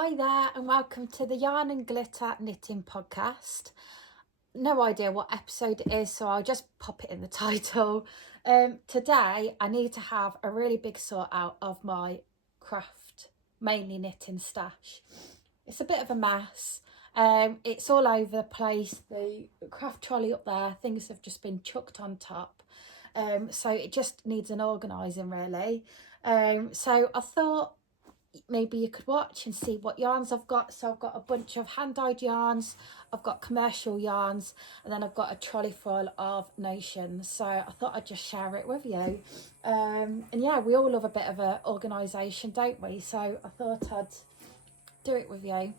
Hi there and welcome to the Yarn and Glitter Knitting Podcast. No idea what episode it is, so I'll just pop it in the title. Today I need to have a really big sort out of my craft, mainly knitting stash. It's a bit of a mess. It's all over the place. The craft trolley up there, things have just been chucked on top. So it just needs an organising really. So I thought maybe you could watch and see what yarns I've got. So I've got a bunch of hand-dyed yarns, I've got commercial yarns, and then I've got a trolley full of notions. So I thought I'd just share it with you. And yeah, we all love a bit of a organisation, don't we? So I thought I'd do it with you.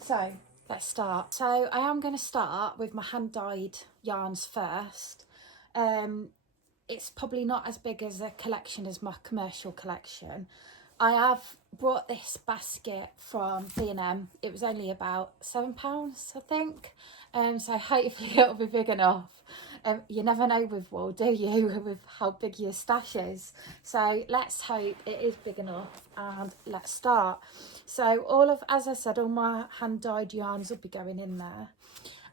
So let's start. So I am going to start with my hand-dyed yarns first. It's probably not as big as a collection as my commercial collection. I have brought this basket from B&M. It was only about £7, I think. So hopefully it'll be big enough. You never know with wool, do you, with how big your stash is. So let's hope it is big enough and let's start. So as I said, all my hand-dyed yarns will be going in there.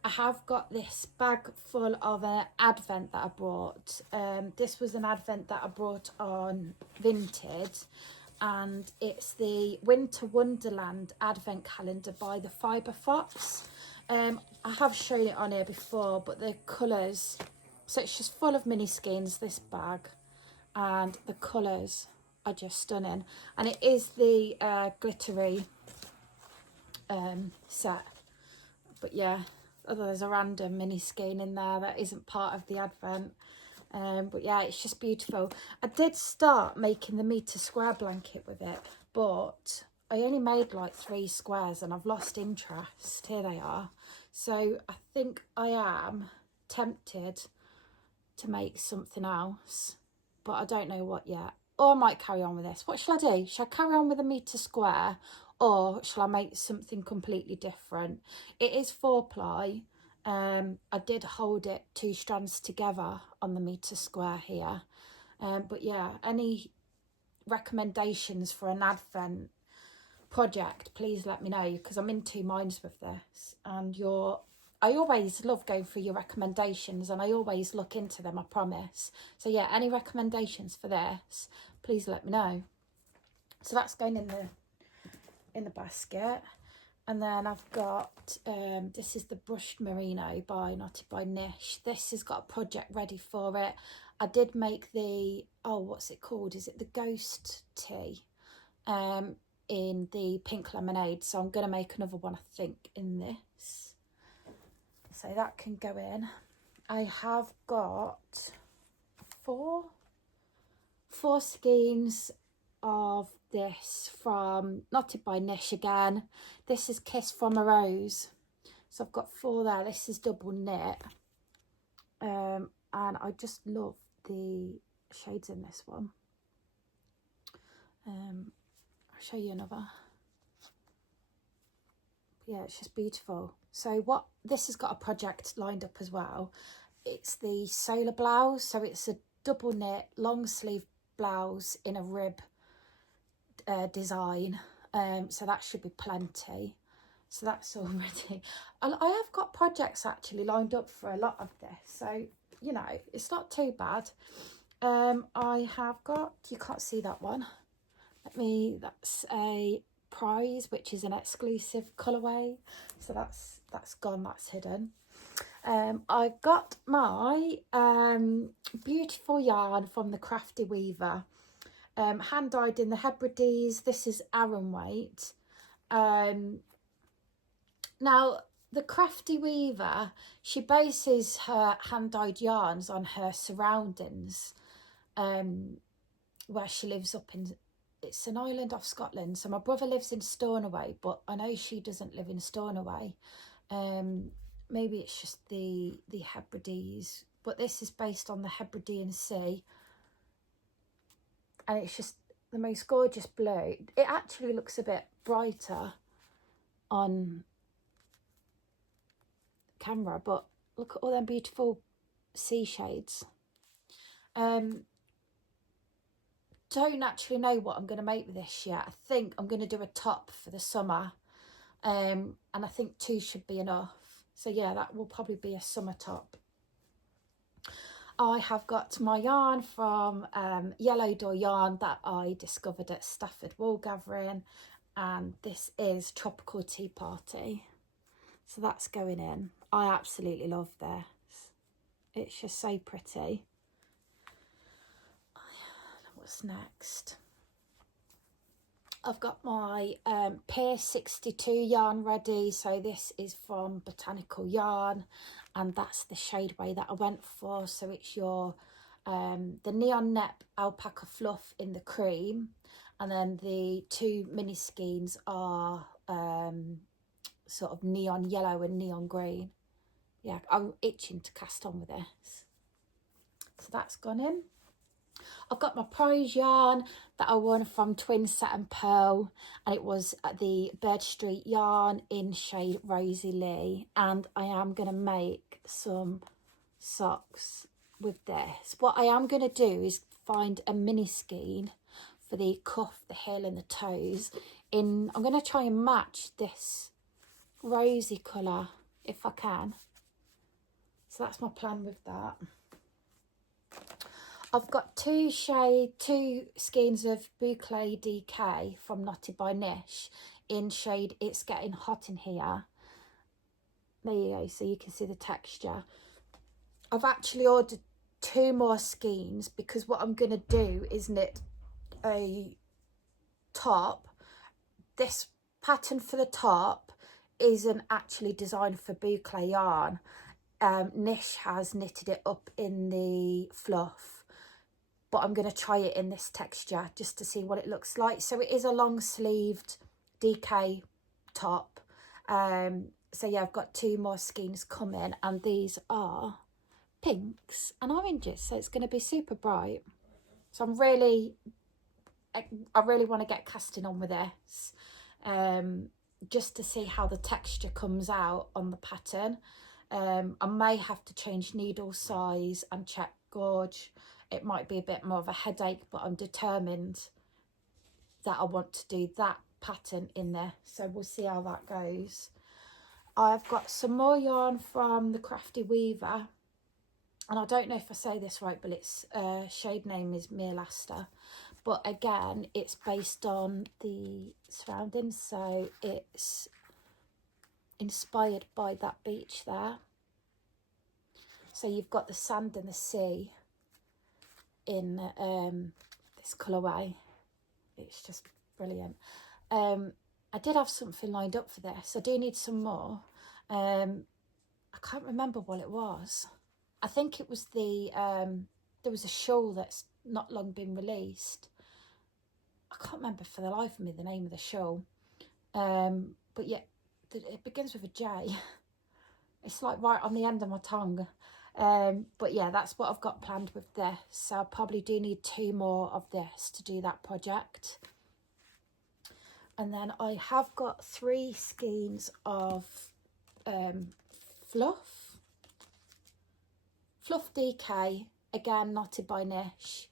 I have got this bag full of an advent that I brought. This was an advent that I brought on Vinted. And it's the Winter Wonderland Advent Calendar by the Fibre Fox. I have shown it on here before, but the colours, so it's just full of mini skeins, this bag, and the colours are just stunning. And it is the glittery set, but yeah, there's a random mini skein in there that isn't part of the Advent. But yeah, it's just beautiful. I did start making the metre square blanket with it, but I only made like 3 squares and I've lost interest. Here they are. So I think I am tempted to make something else, but I don't know what yet. Or I might carry on with this. What shall I do? Shall I carry on with the metre square, or shall I make something completely different? It is 4-ply. I did hold it 2 strands together on the metre square here. But yeah, any recommendations for an Advent project, please let me know, because I'm in 2 minds with this. And I always love going through your recommendations and I always look into them, I promise. So yeah, any recommendations for this, please let me know. So that's going in the basket. And then I've got, this is the Brushed Merino by Knotted By Nish. This has got a project ready for it. I did make the, what's it called? Is it the Ghost Tea? In the pink lemonade. So I'm going to make another one, I think, in this. So that can go in. I have got four skeins of this from Knotted By Nish again. This is Kiss from a Rose. So I've got 4 there. This is double knit. And I just love the shades in this one. I'll show you another. Yeah, it's just beautiful. So this has got a project lined up as well. It's the solar blouse. So it's a double knit long sleeve blouse in a rib design. So that should be plenty. So that's all ready. I have got projects actually lined up for a lot of this. So, you know, it's not too bad. I have got, you can't see that one. That's a prize, which is an exclusive colourway. So that's gone, that's hidden. I got my beautiful yarn from the Crafty Weaver. Hand dyed in the Hebrides. This is Aran weight. Now the Crafty Weaver, she bases her hand dyed yarns on her surroundings, where she lives up in. It's an island off Scotland. So my brother lives in Stornoway, but I know she doesn't live in Stornoway. Maybe it's just the Hebrides, but this is based on the Hebridean Sea. And it's just the most gorgeous blue. It actually looks a bit brighter on camera, but look at all them beautiful sea shades. Don't actually know what I'm going to make with this yet. I think I'm going to do a top for the summer. and I think 2 should be enough. So yeah, that will probably be a summer top. I have got my yarn from Yellow Door Yarn that I discovered at Stafford Wool Gathering, and this is Tropical Tea Party. So that's going in. I absolutely love this. It's just so pretty. What's next? I've got my Pierce 62 yarn ready. So this is from Botanical Yarn, and that's the shade way that I went for. So it's your the Neon Nep Alpaca Fluff in the cream, and then the 2 mini skeins are sort of neon yellow and neon green. Yeah, I'm itching to cast on with this. So that's gone in. I've got my Prose yarn that I won from Twin Satin Pearl, and it was the Bird Street yarn in shade Rosy Lee, and I am going to make some socks with this. What I am going to do is find a mini skein for the cuff, the heel and the toes. I'm going to try and match this rosy colour if I can. So that's my plan with that. I've got 2 skeins of Boucle DK from Knotted By Nish in shade It's Getting Hot in Here. There you go, so you can see the texture. I've actually ordered 2 more skeins because what I'm going to do is knit a top. This pattern for the top isn't actually designed for Boucle yarn. Nish has knitted it up in the fluff, but I'm going to try it in this texture just to see what it looks like. So it is a long sleeved DK top. So yeah, I've got 2 more skeins coming, and these are pinks and oranges, so it's going to be super bright. So I really want to get casting on with this, just to see how the texture comes out on the pattern. I may have to change needle size and check gauge. It might be a bit more of a headache, but I'm determined that I want to do that pattern in there. So we'll see how that goes. I've got some more yarn from the Crafty Weaver, and I don't know if I say this right, but its shade name is Meerlaster. But again, it's based on the surroundings, so it's inspired by that beach there. So you've got the sand and the sea in this colourway. It's just brilliant. I did have something lined up for this. I do need some more. I can't remember what it was. I think it was there was a shawl that's not long been released. I can't remember for the life of me the name of the shawl. But yeah, it begins with a J. It's like right on the end of my tongue. But yeah, that's what I've got planned with this. So I probably do need 2 more of this to do that project. And then I have got 3 skeins of fluff DK, again Knotted By Nish.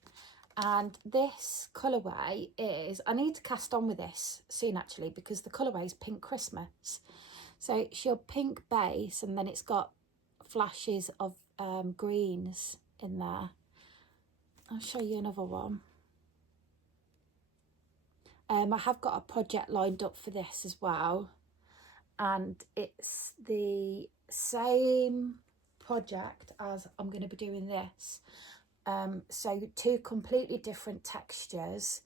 And this colourway is, I need to cast on with this soon actually, because the colourway is Pink Christmas. So it's your pink base, and then it's got flashes of greens in there. I'll show you another one. I have got a project lined up for this as well, and it's the same project as I'm going to be doing this. So 2 completely different textures.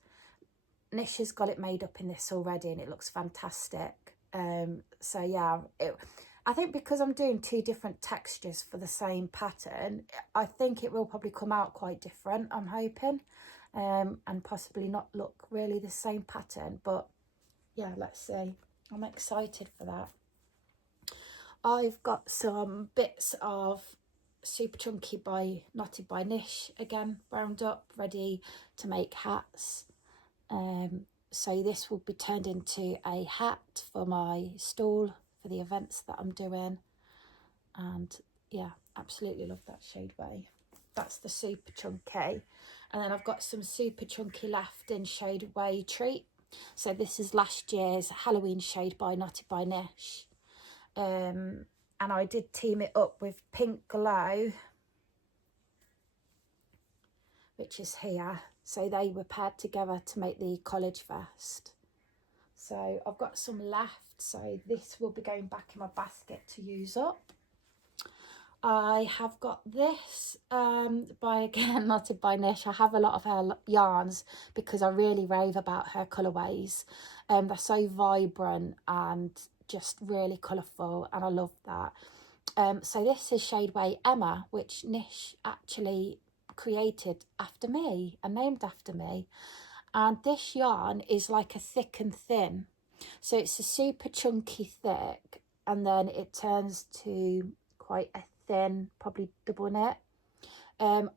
Nish has got it made up in this already, and it looks fantastic. So yeah, I think because I'm doing 2 different textures for the same pattern, I think it will probably come out quite different, I'm hoping, and possibly not look really the same pattern. But yeah, let's see. I'm excited for that. I've got some bits of Super Chunky by Knotted By Nish again, wound up, ready to make hats. So this will be turned into a hat for my stall for the events that I'm doing. And yeah, absolutely love that shade way. That's the Super Chunky. And then I've got some Super Chunky left in shade Way Treat. So this is last year's Halloween shade by Knotted by Nish. And I did team it up with Pink Glow, which is here. So they were paired together to make the college vest. So I've got some left, so this will be going back in my basket to use up. I have got this by, again, Knotted by Nish. I have a lot of her yarns because I really rave about her colourways. They're so vibrant and just really colourful, and I love that. So this is shade Way Emma, which Nish actually created after me and named after me. And this yarn is like a thick and thin. So it's a super chunky thick, and then it turns to quite a thin, probably double knit. I don't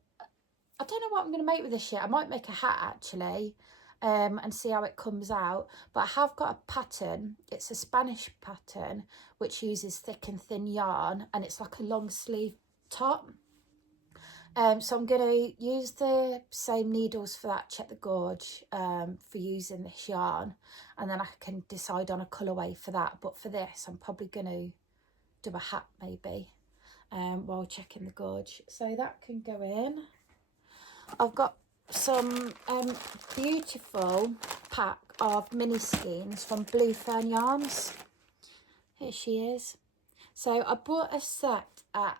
know what I'm going to make with this yet. I might make a hat actually, and see how it comes out. But I have got a pattern. It's a Spanish pattern which uses thick and thin yarn, and it's like a long sleeve top. So I'm going to use the same needles for that, check the gauge, for using this yarn, and then I can decide on a colourway for that. But for this, I'm probably going to do a hat maybe, while checking the gauge. So that can go in. I've got some beautiful pack of mini skeins from Fern Yarms. Here she is. So I bought a set at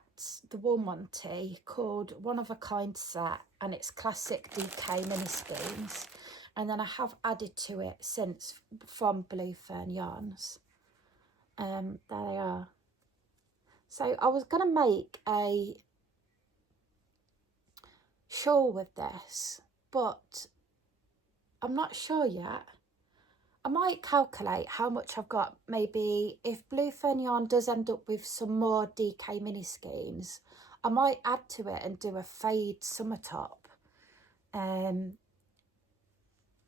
the Wool Monty called One of a Kind set, and it's classic DK mini skeins, and then I have added to it since from Fern Yarns. There they are. So I was going to make a shawl with this, but I'm not sure yet. I might calculate how much I've got. Maybe if Fern Yarn does end up with some more DK mini skeins, I might add to it and do a fade summer top. I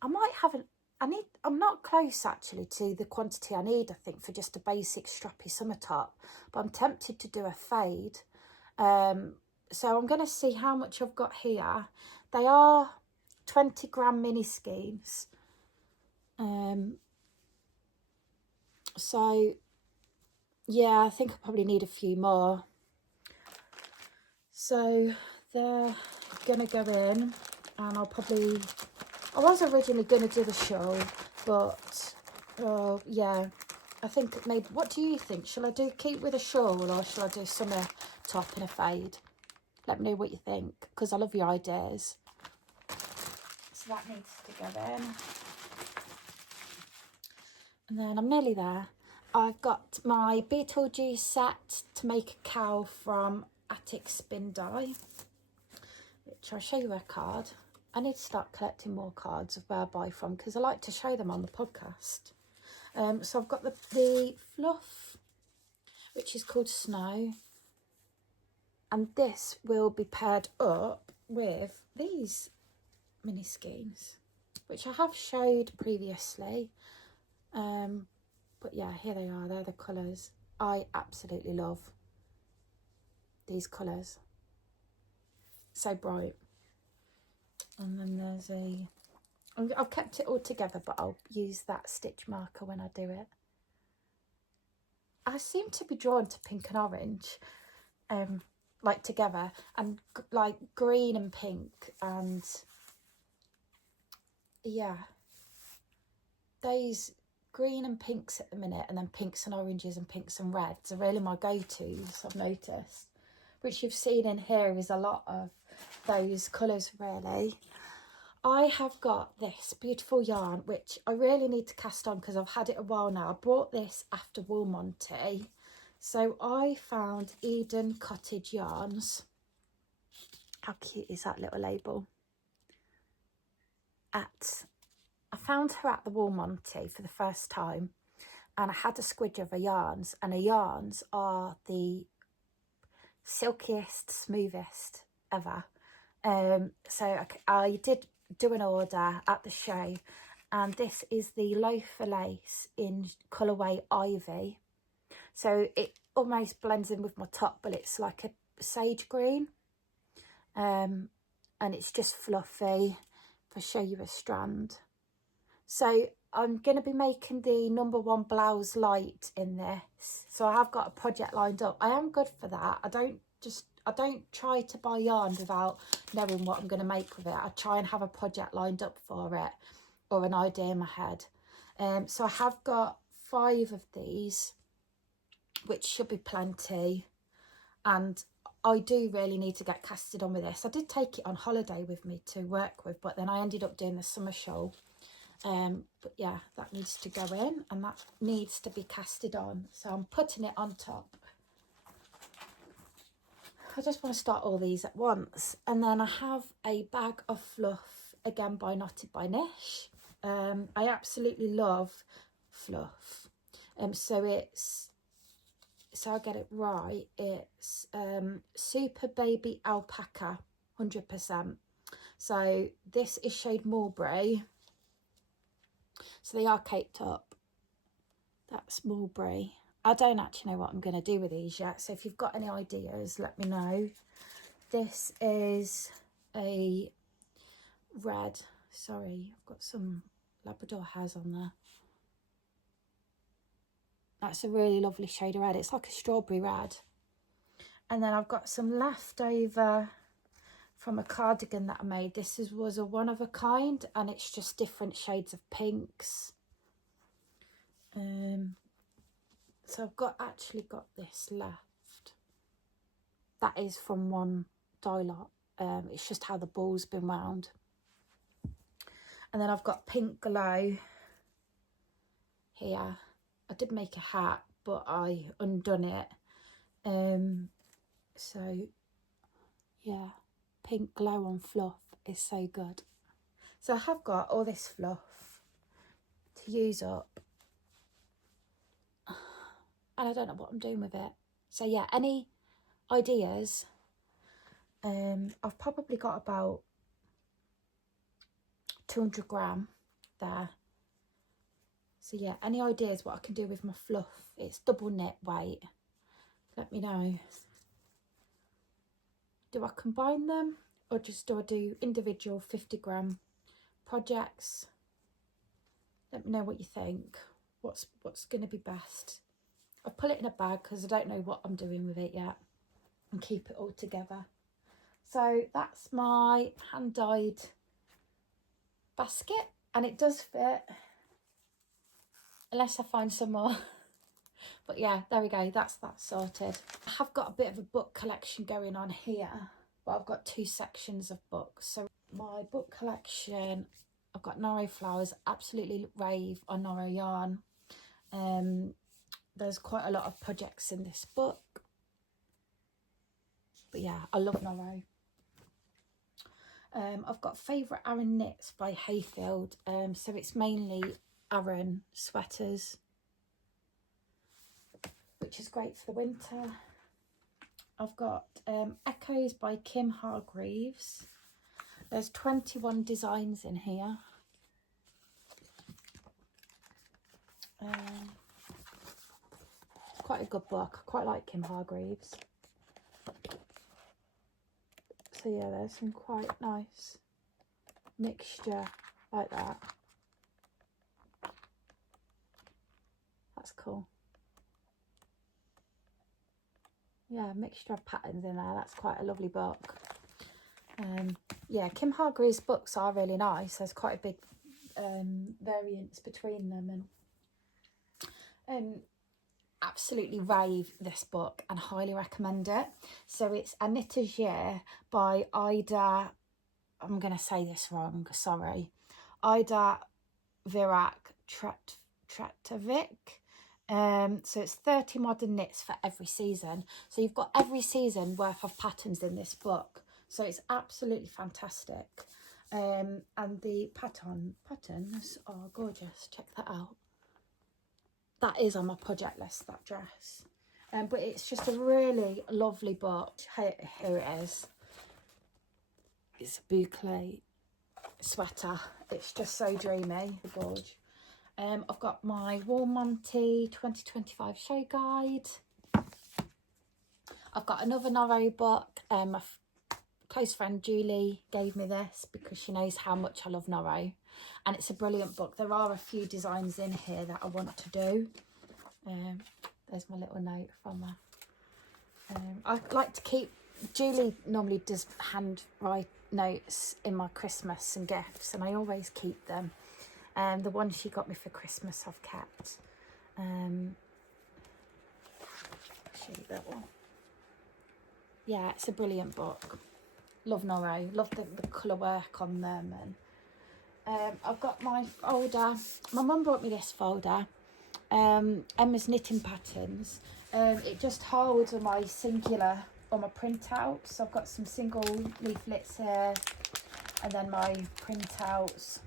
might have I'm not close actually to the quantity I need, I think, for just a basic strappy summer top, but I'm tempted to do a fade. So I'm going to see how much I've got here. They are 20-gram mini skeins. So yeah, I think I probably need a few more. So they're gonna go in, and I was originally gonna do the shawl, but yeah, I think maybe, what do you think? Shall I keep with a shawl, or shall I do summer top and a fade? Let me know what you think, because I love your ideas. So that needs to go in. And then I'm nearly there. I've got my Beetlejuice set to make a cow from Attic Spin Dye, which I'll show you a card. I need to start collecting more cards of where I buy from, because I like to show them on the podcast. So I've got the fluff, which is called Snow. And this will be paired up with these mini skeins, which I have showed previously. But yeah, here they are. They're the colours. I absolutely love these colours. So bright. And then there's I've kept it all together, but I'll use that stitch marker when I do it. I seem to be drawn to pink and orange, like together, and like green and pink, and yeah, those green and pinks at the minute, and then pinks and oranges and pinks and reds are really my go-tos, I've noticed, which you've seen in here is a lot of those colours really. I have got this beautiful yarn, which I really need to cast on because I've had it a while now. I bought this after Wool Monty. So I found Eden Cottage Yarns. How cute is that little label? I found her at the Wool Monty for the first time, and I had a squidge of her yarns, and her yarns are the silkiest, smoothest ever. So I did do an order at the show, and this is the Loafer Lace in colourway Ivy. So it almost blends in with my top, but it's like a sage green, and it's just fluffy. If I show you a strand, so I'm going to be making the #1 blouse light in this. So I have got a project lined up. I am good for that. I don't try to buy yarn without knowing what I'm going to make with it. I try and have a project lined up for it, or an idea in my head. So I have got 5 of these, which should be plenty. And I do really need to get casted on with this. I did take it on holiday with me to work with, but then I ended up doing the summer shawl. But yeah, that needs to go in, and that needs to be casted on. So I'm putting it on top. I just want to start all these at once. And then I have a bag of fluff, again by Knotted by Nish. I absolutely love fluff. So I get it right, it's Super Baby Alpaca 100%. So this is shade Mulberry. So they are caked up. That's Mulberry. I don't actually know what I'm going to do with these yet, so if you've got any ideas, let me know. This is a red. Sorry, I've got some Labrador hairs on there. That's a really lovely shade of red. It's like a strawberry red. And then I've got some leftover from a cardigan that I made. This was a one of a kind, and it's just different shades of pinks. So I've actually got this left. That is from one dye lot. It's just how the ball's been wound. And then I've got Pink Glow here. I did make a hat, but I undone it. So yeah, Pink Glow on fluff is so good. So I have got all this fluff to use up, and I don't know what I'm doing with it. So yeah, any ideas? I've probably got about 200 gram there. So yeah, any ideas what I can do with my fluff? It's double knit weight. Let me know. Do I combine them, or just do I do individual 50 gram projects? Let me know what you think. What's going to be best? I'll put it in a bag because I don't know what I'm doing with it yet, and keep it all together. So that's my hand dyed basket, and it does fit, unless I find some more. But yeah, there we go, that's that sorted. I have got a bit of a book collection going on here, but I've got 2 sections of books. So my book collection, I've got Norrow Flowers, absolutely rave on Norrow yarn. There's quite a lot of projects in this book, but yeah, I love Norrow. I've got Favourite Aran Knits by Hayfield, so it's mainly Aran sweaters, which is great for the winter. I've got Echoes by Kim Hargreaves. There's 21 designs in here. It's quite a good book. I quite like Kim Hargreaves. So yeah, there's some quite nice mixture like that. That's cool. Yeah, mixture of patterns in there. That's quite a lovely book. Yeah, Kim Hargreaves' books are really nice. There's quite a big variance between them, and absolutely rave this book and highly recommend it. So it's A Knitter's Year by Ida, I'm going to say this wrong, sorry, Ida Virak Tretovic. So it's 30 modern knits for every season. So you've got every season worth of patterns in this book. So it's absolutely fantastic. And the patterns are gorgeous. Check that out. That is on my project list, that dress. But it's just a really lovely book. Here it is. It's a boucle sweater. It's just so dreamy. Gorge. I've got my Wool Monty 2025 show guide. I've got another Norrow book, close friend Julie gave me this because she knows how much I love Norro, and it's a brilliant book. There are a few designs in here that I want to do. There's my little note from her. I like to keep, Julie normally does handwrite notes in my Christmas and gifts, and I always keep them. The one she got me for Christmas I've kept. I'll show you that one. Yeah, it's a brilliant book. Love Norro, love the colour work on them. And I've got my folder. My mum brought me this folder, Emma's Knitting Patterns. It just holds all my singular, all my printouts. So I've got some single leaflets here, and then my printouts.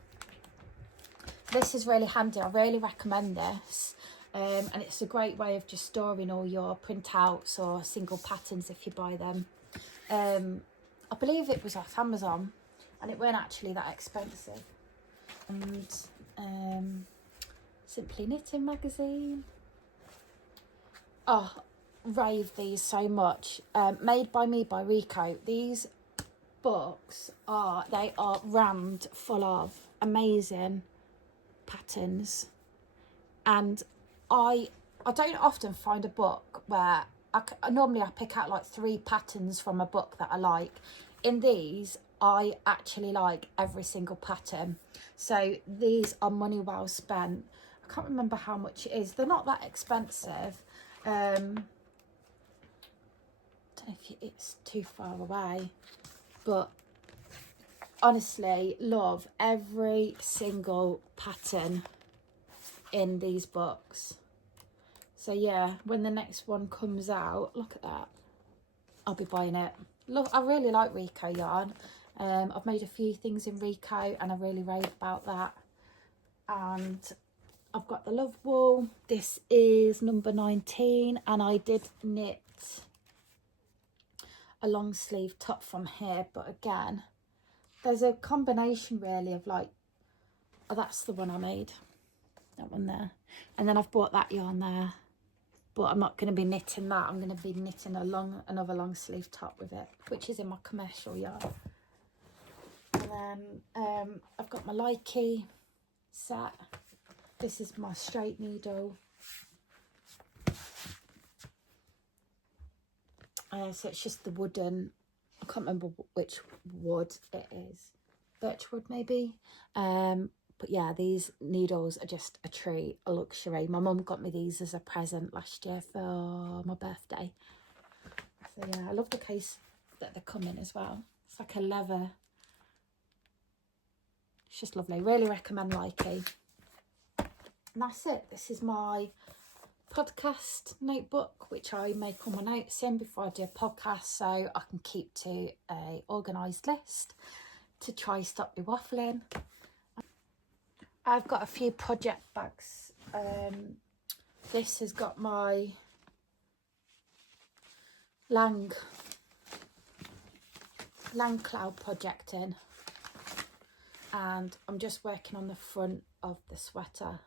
This is really handy. I really recommend this. And it's a great way of just storing all your printouts or single patterns if you buy them. I believe it was off Amazon, and it weren't actually that expensive. And Simply Knitting magazine. Oh, rave these so much. Made by Me by Rico. These books are rammed full of amazing patterns, and I don't often find a book where normally I pick out like 3 patterns from a book that I like. In these, I actually like every single pattern. So these are money well spent. I can't remember how much it is. They're not that expensive. Don't know if it's too far away, but honestly, love every single pattern in these books. So yeah, when the next one comes out, look at that, I'll be buying it. Love, I really like Rico yarn. I've made a few things in Rico and I really rave about that. And I've got the Love Wool. This is number 19, and I did knit a long sleeve top from here, but again, there's a combination really of like, oh, that's the one I made, that one there, and then I've bought that yarn there, but I'm not going to be knitting that. I'm going to be knitting another long sleeve top with it, which is in my commercial yarn. And then I've got my Likey set. This is my straight needle. So it's just the wooden, I can't remember which wood it is, birch wood maybe. But yeah, these needles are just a treat, a luxury. My mum got me these as a present last year for my birthday. So yeah, I love the case that they come in as well. It's like a leather. It's just lovely. Really recommend Likey. And that's it. This is my podcast notebook, which I make all my notes in before I do a podcast, so I can keep to a organised list to try stop me waffling. I've got a few project bags. This has got my Lang Cloud project in, and I'm just working on the front of the sweater.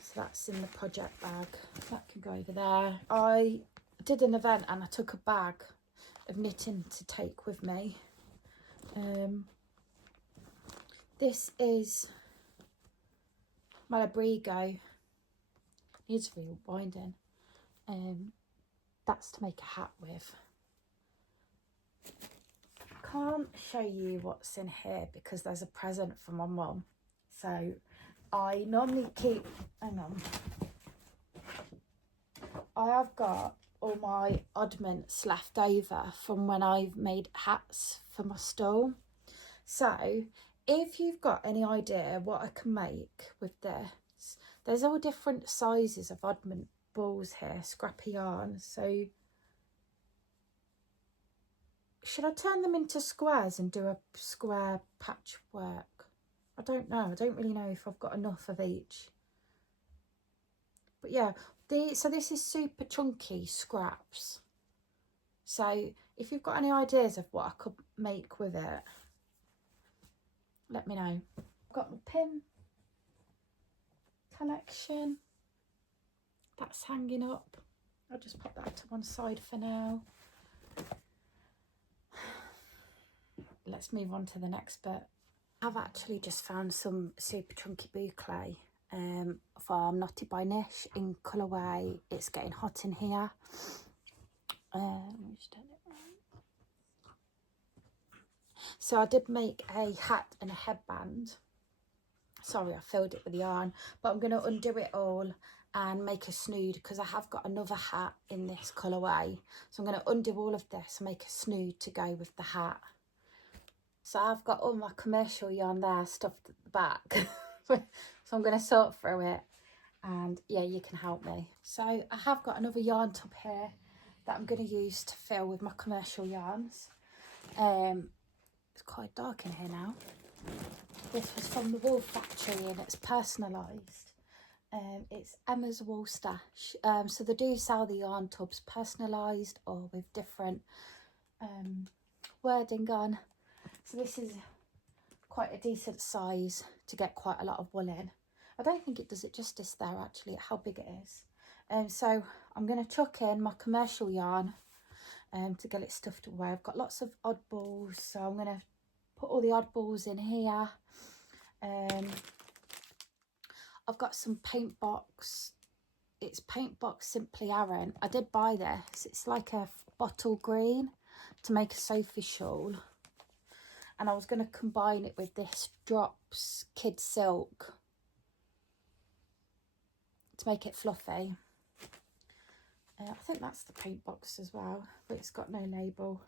So that's in the project bag. That can go over there. I did an event and I took a bag of knitting to take with me. This is my Labrigo. Needs rewinding. That's to make a hat with. Can't show you what's in here because there's a present from my mum. So I normally keep, hang on, I have got all my oddments left over from when I've made hats for my stall. So if you've got any idea what I can make with this, there's all different sizes of oddment balls here, scrappy yarn. So should I turn them into squares and do a square patchwork? I don't know. I don't really know if I've got enough of each. But yeah, so this is super chunky scraps. So if you've got any ideas of what I could make with it, let me know. I've got my pin collection. That's hanging up. I'll just pop that to one side for now. let's move on to the next bit. I've actually just found some super chunky boucle from Knotted By Nish in colourway It's Getting Hot in Here. Let me just turn it around. So I did make a hat and a headband. Sorry, I filled it with yarn, but I'm going to undo it all and make a snood because I have got another hat in this colourway. So I'm going to undo all of this and make a snood to go with the hat. So I've got all my commercial yarn there stuffed at the back. So I'm going to sort through it and yeah, you can help me. So I have got another yarn tub here that I'm going to use to fill with my commercial yarns. It's quite dark in here now. This was from the Wool Factory and it's personalised. It's Emma's Wool Stash. So they do sell the yarn tubs personalised or with different wording on. So this is quite a decent size to get quite a lot of wool in. I don't think it does it justice there actually, how big it is. So I'm going to chuck in my commercial yarn to get it stuffed away. I've got lots of oddballs, so I'm going to put all the oddballs in here. I've got some paint box. It's paint box Simply Aran. I did buy this. It's like a bottle green to make a Sophie shawl. And I was going to combine it with this Drops Kid Silk to make it fluffy. I think that's the paint box as well, but it's got no label.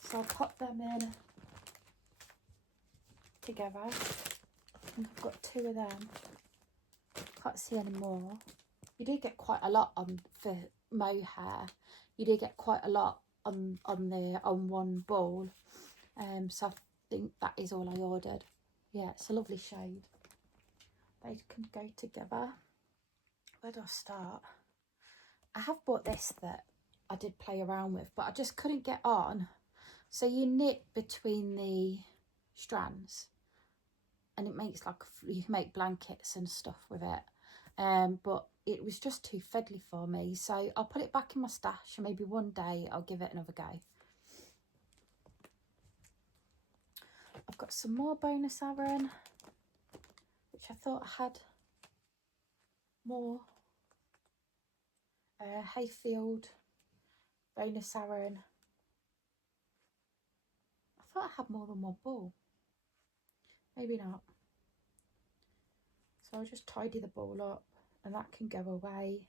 So I'll pop them in together. I think I've got 2 of them. Can't see any more. You do get quite a lot on for mohair. You do get quite a lot on one ball. So I think that is all I ordered. Yeah, it's a lovely shade. They can go together. Where do I start? I have bought this that I did play around with, but I just couldn't get on. So you knit between the strands and it makes like, you can make blankets and stuff with it. But it was just too fiddly for me. So I'll put it back in my stash and maybe one day I'll give it another go. I've got some more bonus Aran, which I thought I had more. Hayfield, bonus Aran. I thought I had more than one ball. Maybe not. So I'll just tidy the ball up and that can go away.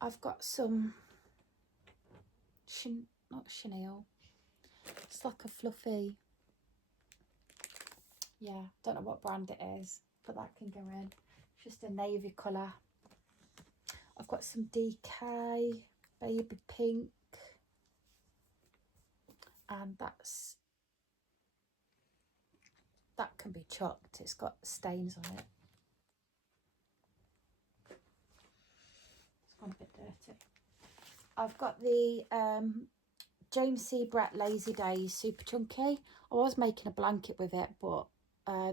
I've got some, not chenille, it's like a fluffy, yeah, don't know what brand it is, but that can go in. It's just a navy colour. I've got some DK, baby pink, and that can be chucked. It's got stains on it. It's gone a bit dirty. I've got the James C. Brett Lazy Days Super Chunky. I was making a blanket with it, but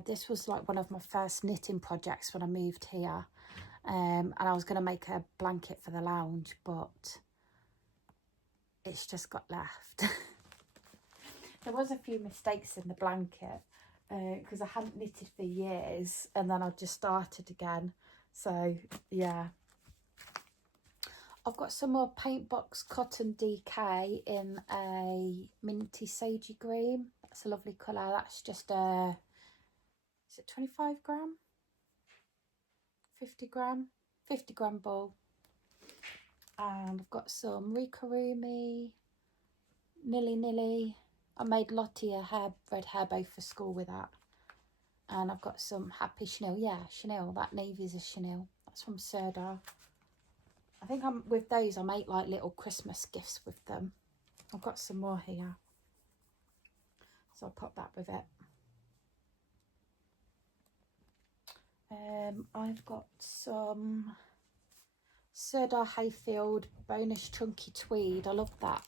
this was like one of my first knitting projects when I moved here. And I was going to make a blanket for the lounge, but it's just got left. There was a few mistakes in the blanket because I hadn't knitted for years and then I just started again. So yeah. I've got some more paint box cotton DK in a minty sagey green. That's a lovely colour. That's just a, is it 25 gram? 50 gram? 50 gram ball. And I've got some Rikarumi, Nilly. I made Lottie a red hair bow for school with that. And I've got some Happy Chenille. Yeah, Chenille. That navy is a Chenille. That's from Serdar. I think with those I make like little Christmas gifts with them. I've got some more here, so I'll pop that with it. I've got some Serdar Hayfield bonus chunky tweed. I love that.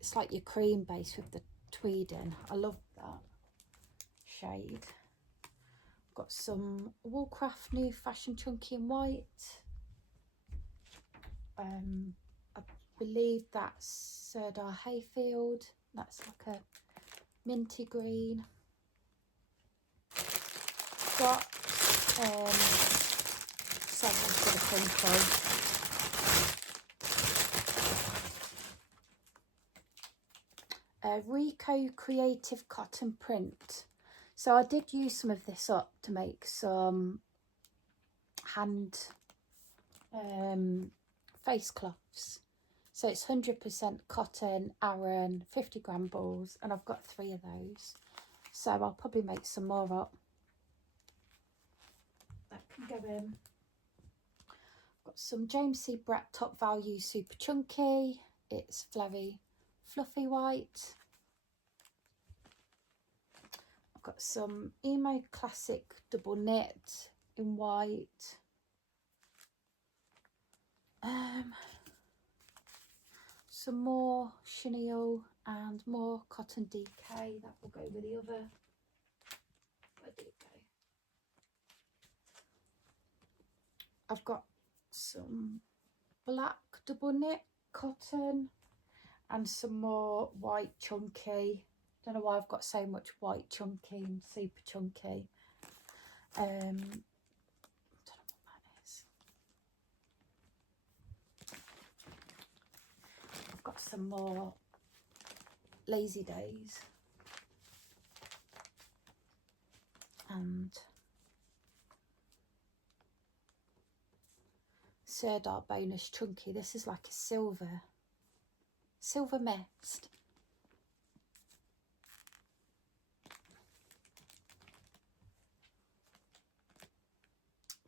It's like your cream base with the tweed in. I love that shade. I've got some Woolcraft New Fashion Chunky in white. believe that's Serdar Hayfield. That's like a minty green. Got several for the crinkle. Rico Creative Cotton Print. So I did use some of this up to make some hand face cloths. So it's 100% cotton, Aran, 50-gram balls, and I've got 3 of those. So I'll probably make some more up. That can go in. Got some James C. Brett Top Value Super Chunky. It's very fluffy white. I've got some Emo Classic Double Knit in white. Some more chenille and more cotton DK. That will go with the other. Where did it go? I've got some black double knit cotton and some more white chunky. Don't know why I've got so much white chunky and super chunky. Don't know what that is. I've got some more Lazy Days and Serdar bonus chunky. This is like a silver mist.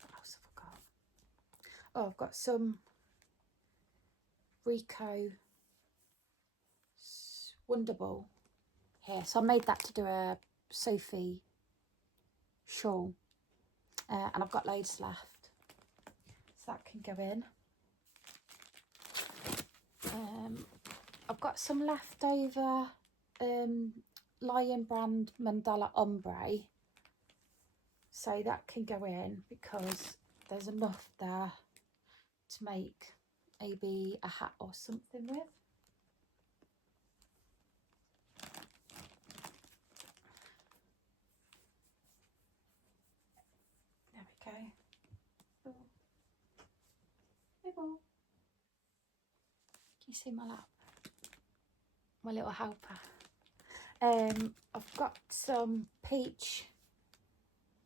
What else have I got? Oh, I've got some Rico Wonderball here. So I made that to do a Sophie shawl, and I've got loads left. So that can go in. I've got some leftover Lion Brand Mandala Ombre, so that can go in because there's enough there to make maybe a hat or something with. There we go. Oh. Hey, ball. Can you see my lap? My little helper. I've got some peach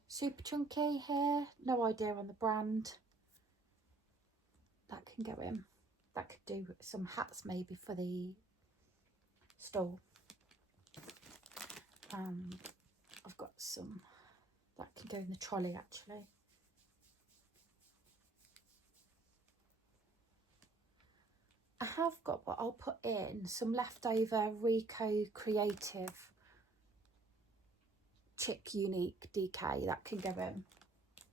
super chunky here. No idea on the brand. That can go in. That could do some hats maybe for the stall. I've got some that can go in the trolley actually. I have got what I'll put in some leftover Rico Creative Chick Unique DK. That can go in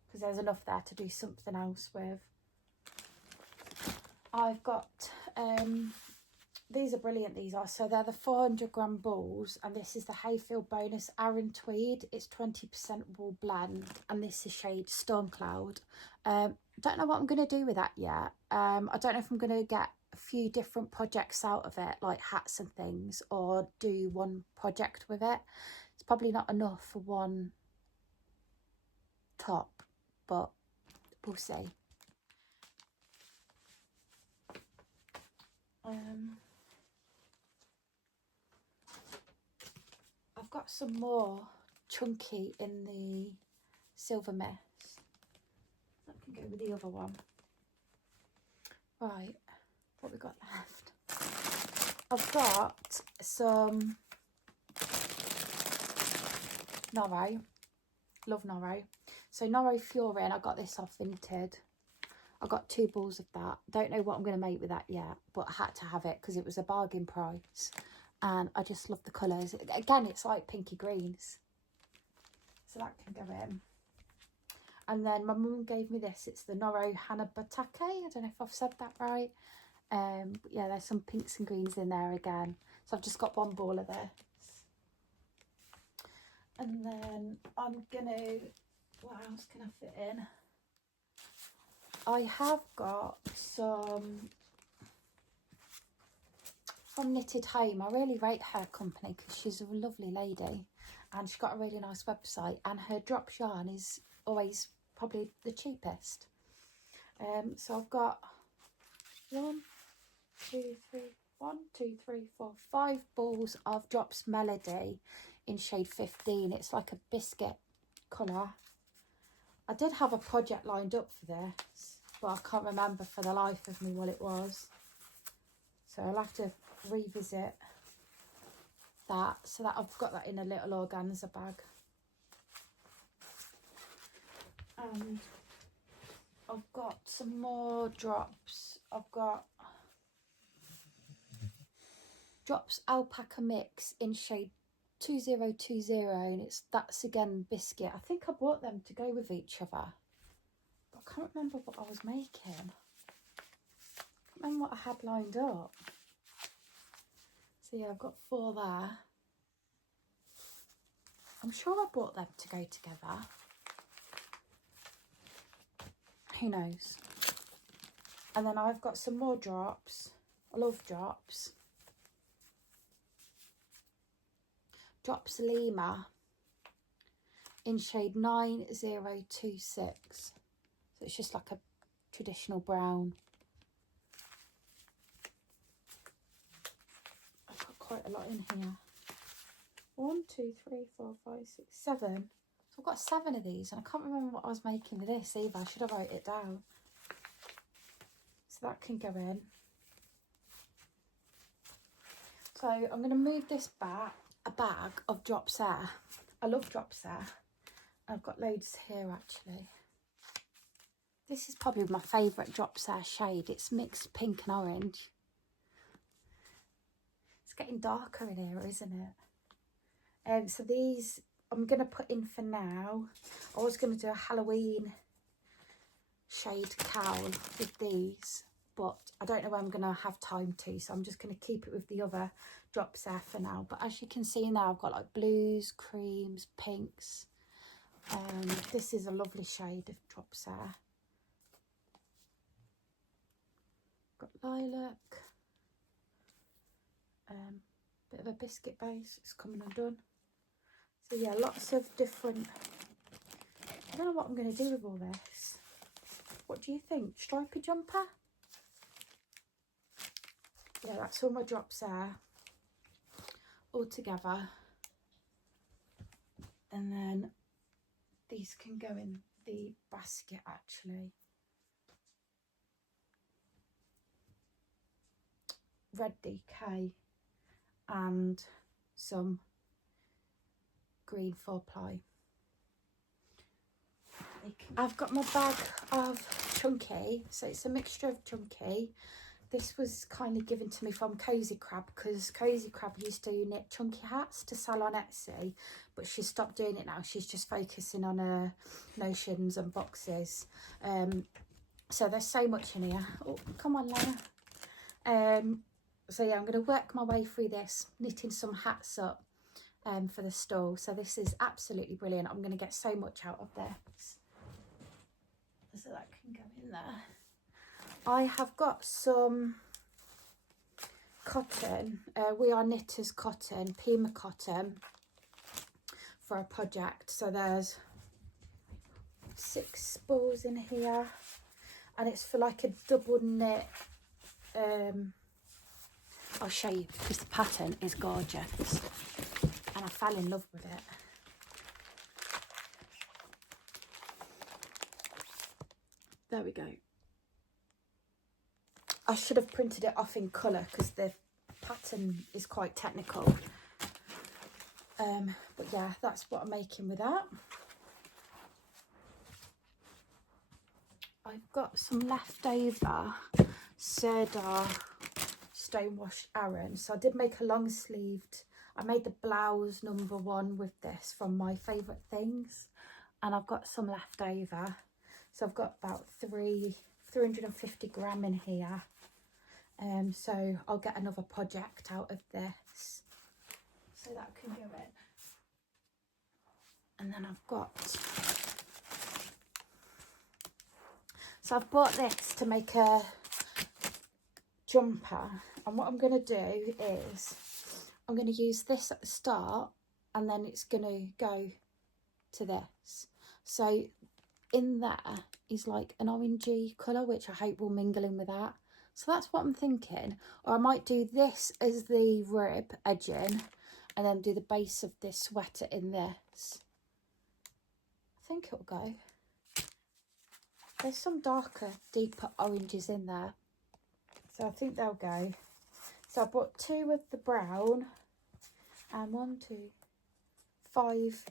because there's enough there to do something else with. I've got these are brilliant, these are. So they're the 400-gram balls, and this is the Hayfield Bonus Aran Tweed. It's 20% wool blend, and this is shade Storm Cloud. Don't know what I'm going to do with that yet. I don't know if I'm going to get a few different projects out of it, like hats and things, or do one project with it. It's probably not enough for one top, but we'll see. I've got some more chunky in the silver mist. That can go with the other one. Right, what we got left? I've got some Norro. Love Norro. So Norro Fury, and I got this off Vinted. I got 2 balls of that. Don't know what I'm going to make with that yet, but I had to have it because it was a bargain price. And I just love the colours. Again, it's like pinky greens. So that can go in. And then my mum gave me this. It's the Norro Hanabatake. I don't know if I've said that right. But yeah, there's some pinks and greens in there again. So I've just got 1 ball of this. And then I'm going to... What else can I fit in? I have got some from Knitted Home. I really rate her company because she's a lovely lady and she's got a really nice website, and her drop yarn is always probably the cheapest. So I've got 5 balls of Drops Melody in shade 15. It's like a biscuit colour. I did have a project lined up for this, but I can't remember for the life of me what it was. So I'll have to revisit that. So that I've got that in a little organza bag. And I've got some more drops. I've got Drops Alpaca Mix in shade 2020, and that's again biscuit. I think I bought them to go with each other, but I can't remember what I was making. I can't remember what I had lined up. So yeah, I've got 4 there. I'm sure I bought them to go together. Who knows? And then I've got some more drops. I love drops. Drops Lima in shade 9026. So it's just like a traditional brown. I've got quite a lot in here. 1, 2, 3, 4, 5, 6, 7. So I've got 7 of these, and I can't remember what I was making with this either. I should have wrote it down. So that can go in. So I'm going to move this back. A bag of Drops Air. I love Drops Air. I've got loads here actually. This is probably my favourite Drops Air shade. It's mixed pink and orange. It's getting darker in here, isn't it? So these I'm going to put in for now. I was going to do a Halloween shade cowl with these, but I don't know when I'm going to have time to, so I'm just going to keep it with the other Drops Air for now. But as you can see now, I've got like blues, creams, pinks. This is a lovely shade of Drops Air. Got lilac, bit of a biscuit base. It's coming undone. So yeah, lots of different. I don't know what I'm going to do with all this. What do you think? Stripy jumper? Yeah, that's all my Drops Air all together. And then these can go in the basket actually. Red DK and some green 4-ply. I've got my bag of Chunky, so it's a mixture of Chunky. This was kindly given to me from Cosy Crab, because Cosy Crab used to knit chunky hats to sell on Etsy, but she's stopped doing it now. She's just focusing on her notions and boxes. So there's so much in here. Oh, come on, Lana. So yeah, I'm going to work my way through this, knitting some hats up for the stall. So this is absolutely brilliant. I'm going to get so much out of this. So that can go in there. I have got some cotton, We Are Knitters cotton, Pima cotton, for a project. So there's 6 spools in here, and it's for like a double knit. I'll show you because the pattern is gorgeous and I fell in love with it. There we go. I should have printed it off in colour because the pattern is quite technical. But yeah, that's what I'm making with that. I've got some leftover Sirdar Stonewashed Aran. So I did make a long sleeved. I made the blouse #1 with this from My Favourite Things. And I've got some left over. So I've got about 350 gram in here. So I'll get another project out of this. So that can go in. And then I've got... So I've bought this to make a jumper. And what I'm going to do is I'm going to use this at the start, and then it's going to go to this. So in there is like an orangey colour, which I hope will mingle in with that. So that's what I'm thinking. Or I might do this as the rib edging and then do the base of this sweater in this. I think it'll go. There's some darker, deeper oranges in there, so I think they'll go. So I bought 2 of the brown and 1, 2, 5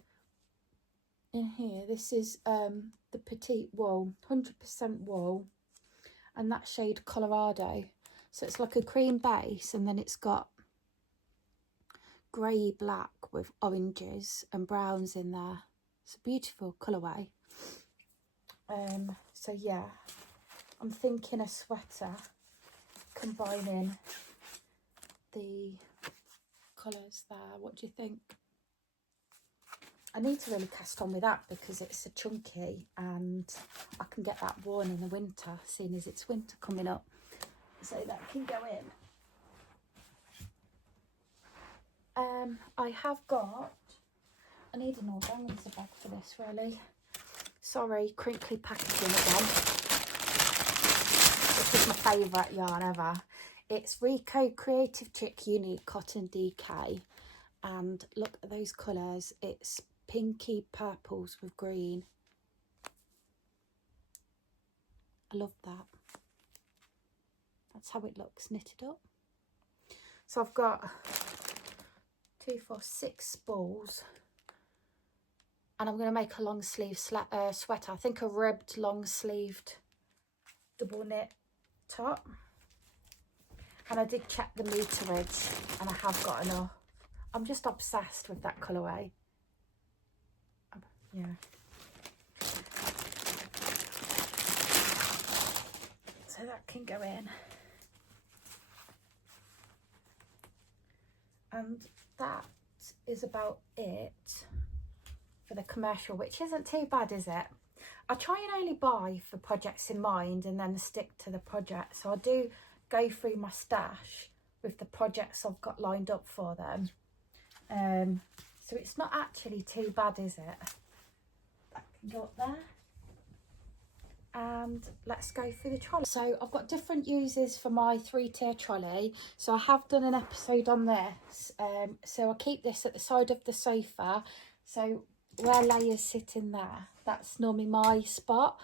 in here. This is the petite wool, 100% wool, and that shade Colorado. So it's like a cream base, and then it's got grey black with oranges and browns in there. It's a beautiful colourway. So yeah, I'm thinking a sweater combining the colours there. What do you think? I need to really cast on with that because it's a chunky and I can get that worn in the winter, seeing as it's winter coming up. So that can go in. I have got, I need an Organise bag for this really. Sorry, crinkly packaging again. This is my favourite yarn ever. It's Rico Creative Chick Unique Cotton DK. And look at those colours. It's pinky purples with green. I love that. That's how it looks knitted up. So I've got 2, 4, 6 spools. And I'm going to make a long sleeve sweater. I think a ribbed long sleeved double knit top. And I did check the meterage and I have got enough. I'm just obsessed with that colourway. Yeah. So that can go in. And that is about it for the commercial, which isn't too bad, is it? I try and only buy for projects in mind and then stick to the project. So I do go through my stash with the projects I've got lined up for them. So it's not actually too bad, is it? That can go up there. And let's go through the trolley. So I've got different uses for my 3-tier trolley. So I have done an episode on this. So I keep this at the side of the sofa. So where layers sit in there, that's normally my spot.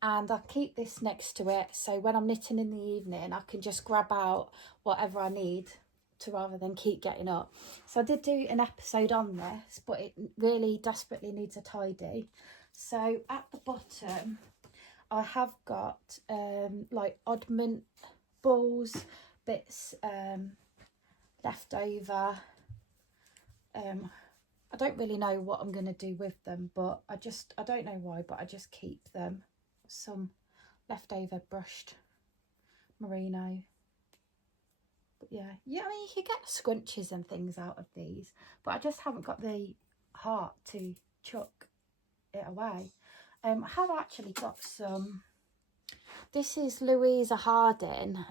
And I keep this next to it. So when I'm knitting in the evening, I can just grab out whatever I need to rather than keep getting up. So I did do an episode on this, but it really desperately needs a tidy. So at the bottom, I have got like oddment balls, bits left over. I don't really know what I'm going to do with them, but I don't know why, but I just keep them. Some leftover brushed merino. But yeah, I mean, you can get scrunchies and things out of these, but I just haven't got the heart to chuck it away. I have actually got some, this is Louisa Harding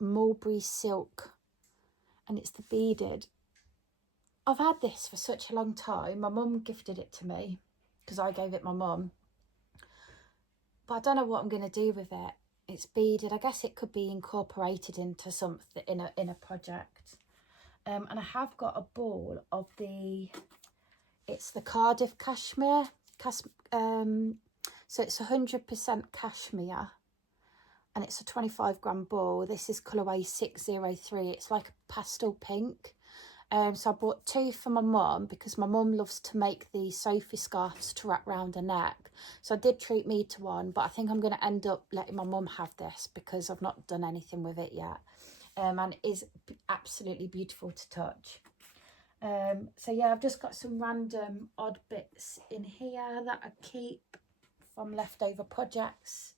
mulberry silk, and it's the beaded. I've had this for such a long time. My mum gifted it to me because I gave it my mum, but I don't know what I'm going to do with it. It's beaded. I guess it could be incorporated into something in a project. And I have got a ball of it's the Cardiff cashmere. So it's 100% cashmere, and it's a 25-gram ball. This is colourway 603. It's like a pastel pink. So I bought 2 for my mum because my mum loves to make the Sophie scarves to wrap round her neck. So I did treat me to one, but I think I'm going to end up letting my mum have this because I've not done anything with it yet. And it is absolutely beautiful to touch. So yeah, I've just got some random odd bits in here that I keep from leftover projects.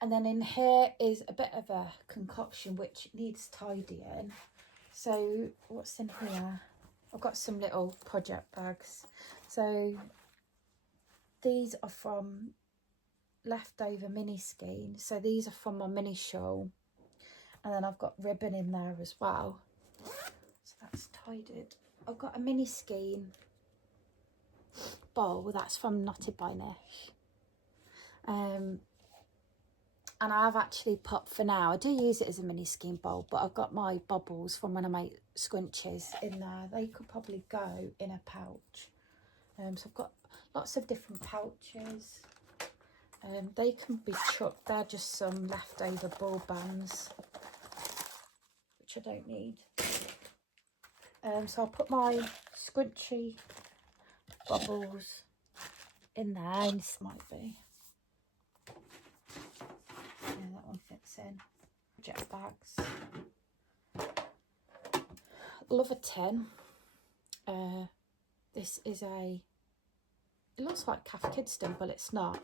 And then in here is a bit of a concoction which needs tidying. So what's in here? I've got some little project bags. So these are from leftover mini skeins. So these are from my mini shawl. And then I've got ribbon in there as well. So that's tidied. I've got a mini skein bowl that's from Knotted By Nish. And I've actually put, for now, I do use it as a mini skein bowl, but I've got my bubbles from when I make scrunchies in there. They could probably go in a pouch. So I've got lots of different pouches. They can be chucked. They're just some leftover ball bands, which I don't need. So I'll put my scrunchy bubbles in there, and this might be. Yeah, that one fits in. Jet bags. Love a tin. This is a, it looks like Calf Kidston, but it's not.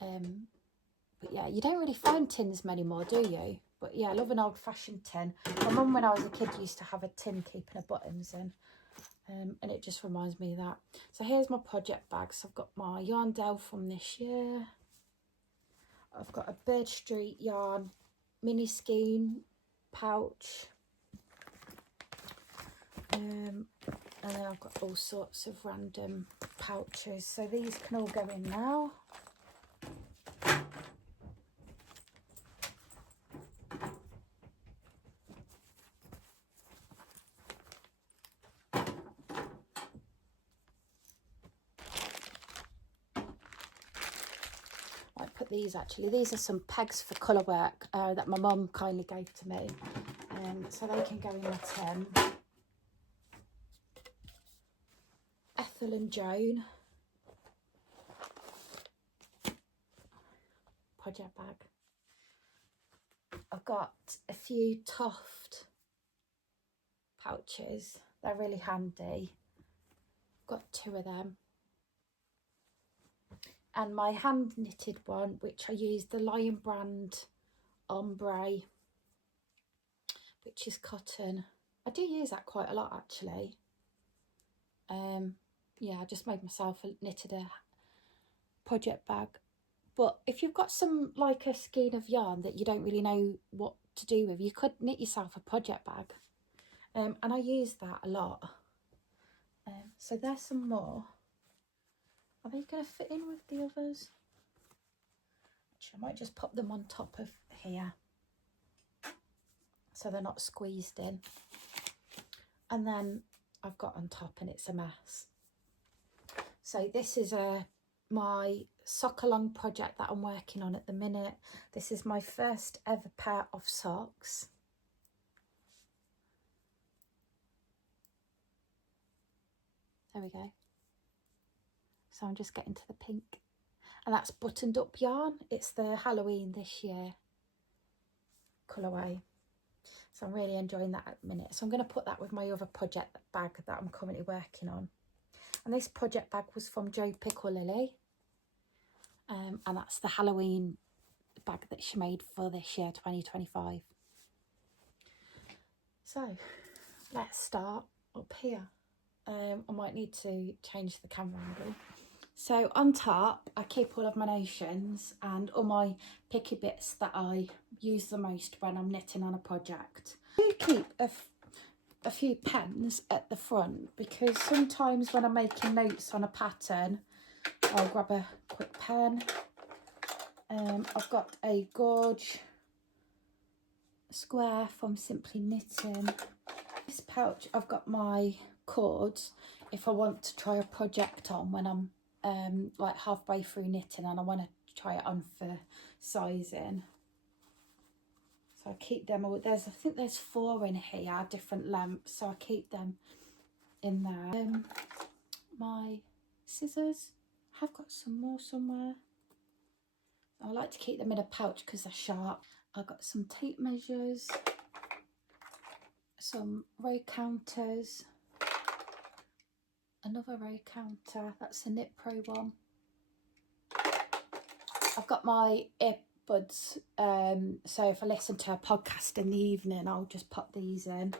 But yeah, you don't really find tins anymore, do you? But yeah, I love an old-fashioned tin. My mum, when I was a kid, used to have a tin keeping her buttons in. And it just reminds me of that. So here's my project bags. I've got my yarn dell from this year. I've got a Bird Street yarn mini skein pouch. And then I've got all sorts of random pouches. So these can all go in now. I put these, actually, these are some pegs for colour work that my mum kindly gave to me. So they can go in the tin. Ethel and Joan. Project bag. I've got a few Toft pouches. They're really handy. I've got 2 of them. And my hand knitted one, which I used the Lion brand ombre, which is cotton. I do use that quite a lot, actually. Yeah, I just made myself knitted a project bag. But if you've got some, like a skein of yarn that you don't really know what to do with, you could knit yourself a project bag. And I use that a lot. So there's some more. Are they going to fit in with the others? Actually, I might just pop them on top of here, so they're not squeezed in. And then I've got on top, and it's a mess. So this is my sock along project that I'm working on at the minute. This is my first ever pair of socks. There we go. So I'm just getting to the pink. And that's buttoned up yarn. It's the Halloween this year colourway. So I'm really enjoying that at the minute. So I'm going to put that with my other project bag that I'm currently working on. And this project bag was from Jo Pickle Lily. And that's the Halloween bag that she made for this year, 2025. So let's start up here. I might need to change the camera angle. So on top, I keep all of my notions and all my picky bits that I use the most when I'm knitting on a project. I do keep a few pens at the front, because sometimes when I'm making notes on a pattern, I'll grab a quick pen. I've got a Gorge square from Simply Knitting. This pouch, I've got my cords if I want to try a project on when I'm like halfway through knitting and I want to try it on for sizing. So I keep them all. I think there's 4 in here, different lengths, so I keep them in there. My scissors, I've got some more somewhere. I like to keep them in a pouch because they're sharp. I've got some tape measures, some row counters, another row counter, that's a Knit Pro one. I've got my earbuds, so if I listen to a podcast in the evening, I'll just pop these in.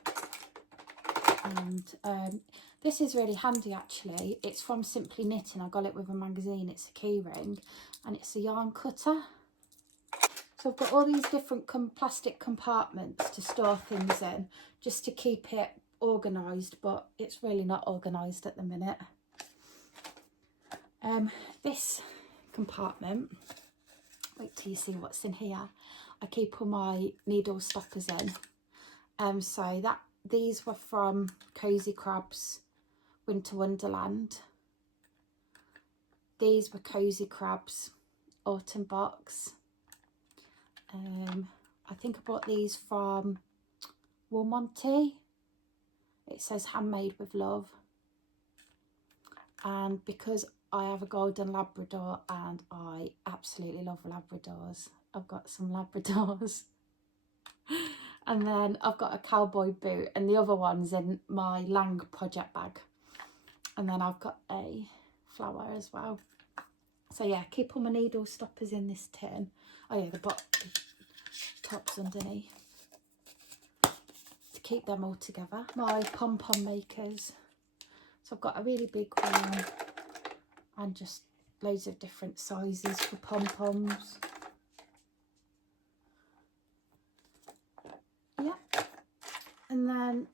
And this is really handy, actually. It's from Simply Knitting. I got it with a magazine. It's a key ring and it's a yarn cutter. So I've got all these different plastic compartments to store things in, just to keep it organised, but it's really not organised at the minute. This compartment, wait till you see what's in here. I keep all my needle stoppers in. So these were from Cozy Crab's Winter Wonderland. These were Cozy Crab's Autumn Box. I think I bought these from Woolmonty. It says handmade with love. And because I have a golden Labrador and I absolutely love Labradors, I've got some Labradors. And then I've got a cowboy boot, and the other one's in my Lang project bag. And then I've got a flower as well. So yeah, keep all my needle stoppers in this tin. Oh yeah, the top's underneath. To keep them all together. My pom-pom makers. So I've got a really big one and just loads of different sizes for pom-poms. Yeah. And then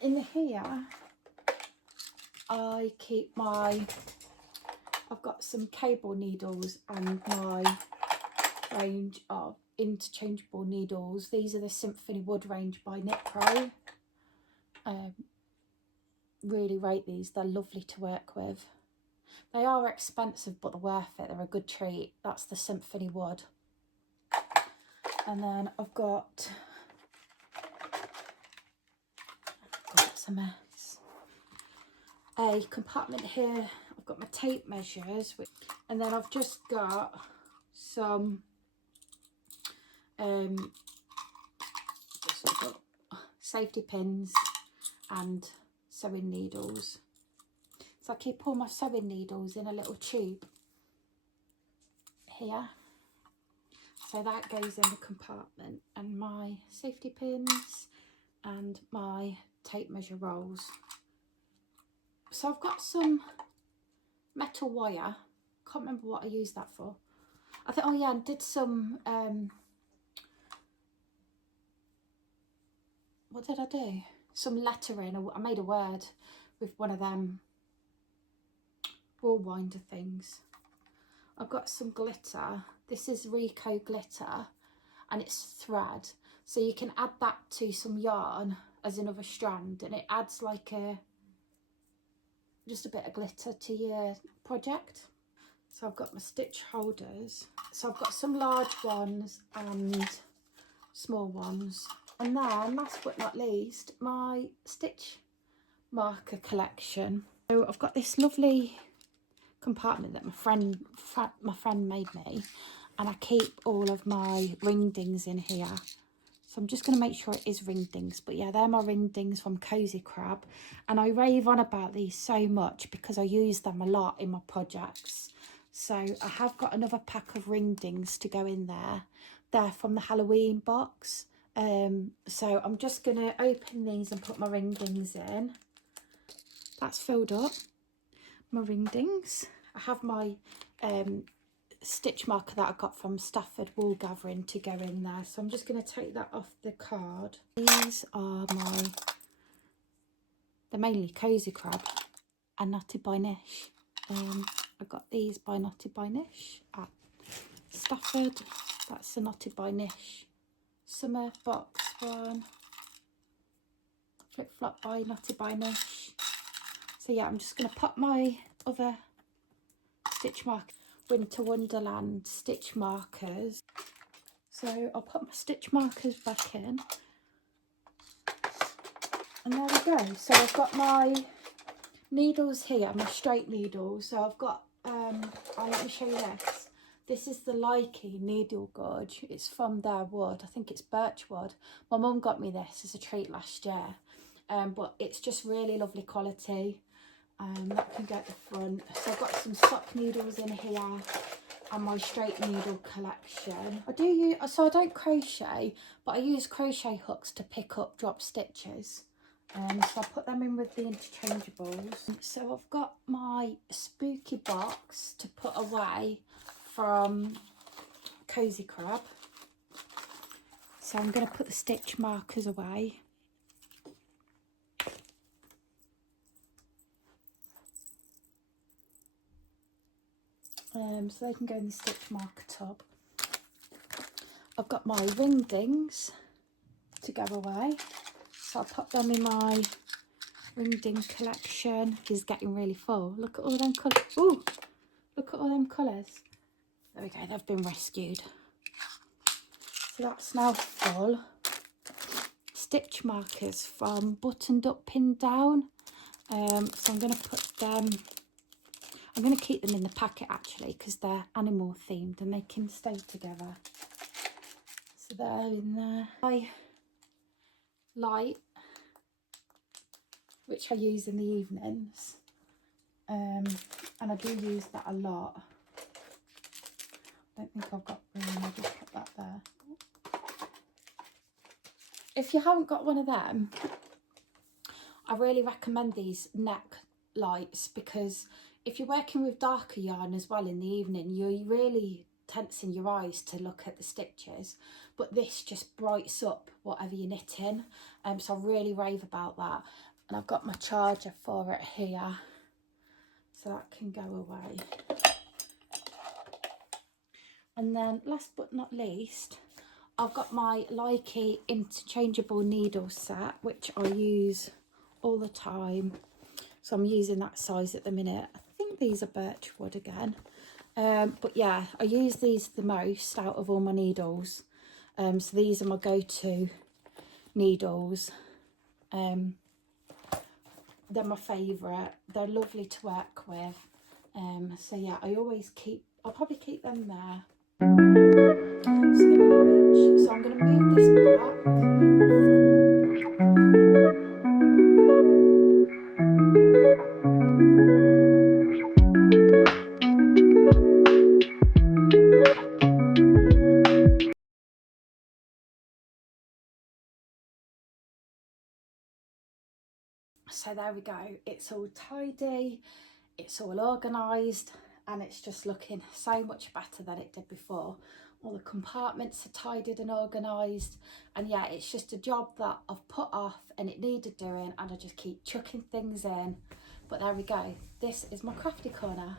in here I keep I've got some cable needles and my range of interchangeable needles. These are the Symphony Wood range by Knit Pro. Really rate these, they're lovely to work with. They are expensive, but they're worth it, they're a good treat. That's the Symphony Wood. And then I've got, God, it's a mess, a compartment here. I've got my tape measures, and then I've just got some safety pins and sewing needles. So I keep all my sewing needles in a little tube here. So that goes in the compartment, and my safety pins and my tape measure rolls. So I've got some metal wire. Can't remember what I used that for. I think, oh yeah, I did some, what did I do? Some lettering. I made a word with one of them wool winder things. I've got some glitter. This is Rico glitter and it's thread. So you can add that to some yarn as another strand, and it adds like just a bit of glitter to your project. So I've got my stitch holders. So I've got some large ones and small ones. And then, last but not least, my stitch marker collection. So I've got this lovely compartment that my friend made me, and I keep all of my ring dings in here. So I'm just going to make sure it is ring dings, but yeah, they're my ring dings from Cozy Crab, and I rave on about these so much because I use them a lot in my projects. So I have got another pack of ring dings to go in there. They're from the Halloween box. So I'm just going to open these and put my ring dings in. That's filled up. My ring dings. I have my stitch marker that I got from Stafford Wool Gathering to go in there, so I'm just going to take that off the card. These are they're mainly Cozy Crab and Knotted By Nish. I got these by Knotted By Nish at Stafford. That's the Knotted By Nish summer box one. Flip Flop by Knotted By Nish. So yeah, I'm just going to put my other stitch marker, Winter Wonderland stitch markers. So I'll put my stitch markers back in. And there we go. So I've got my needles here, my straight needles. So I've got, let me show you this. This is the Likey needle gauge. It's from their wood. I think it's birch wood. My mum got me this as a treat last year. But it's just really lovely quality. That can go at the front. So I've got some sock needles in here and my straight needle collection. So I don't crochet, but I use crochet hooks to pick up drop stitches. So I put them in with the interchangeables. So I've got my spooky box to put away from Cozy Crab. So I'm going to put the stitch markers away. So they can go in the stitch marker tub. I've got my wingdings to go away, so I'll put them in my wingding collection. It's getting really full. Look at all them colours. Ooh, look at all them colours. There we go, they've been rescued. So that's now full. Stitch markers from buttoned up, pinned down. So I'm going to put them, I'm going to keep them in the packet actually, because they're animal themed and they can stay together. So they're in there. My light, which I use in the evenings, and I do use that a lot. I don't think I've got room, I'll just put that there. If you haven't got one of them, I really recommend these neck lights, because if you're working with darker yarn as well in the evening, you're really tensing your eyes to look at the stitches, but this just brights up whatever you're knitting. So I really rave about that. And I've got my charger for it here, so that can go away. And then last but not least, I've got my Likey interchangeable needle set, which I use all the time. So I'm using that size at the minute. I think these are birch wood again. But yeah, I use these the most out of all my needles. So these are my go-to needles. They're my favourite. They're lovely to work with. So yeah, I'll probably keep them there. So I'm going to move this back. So there we go, it's all tidy, it's all organised, and it's just looking so much better than it did before. All the compartments are tidied and organised, and yeah, it's just a job that I've put off and it needed doing, and I just keep chucking things in. But there we go, this is my crafty corner.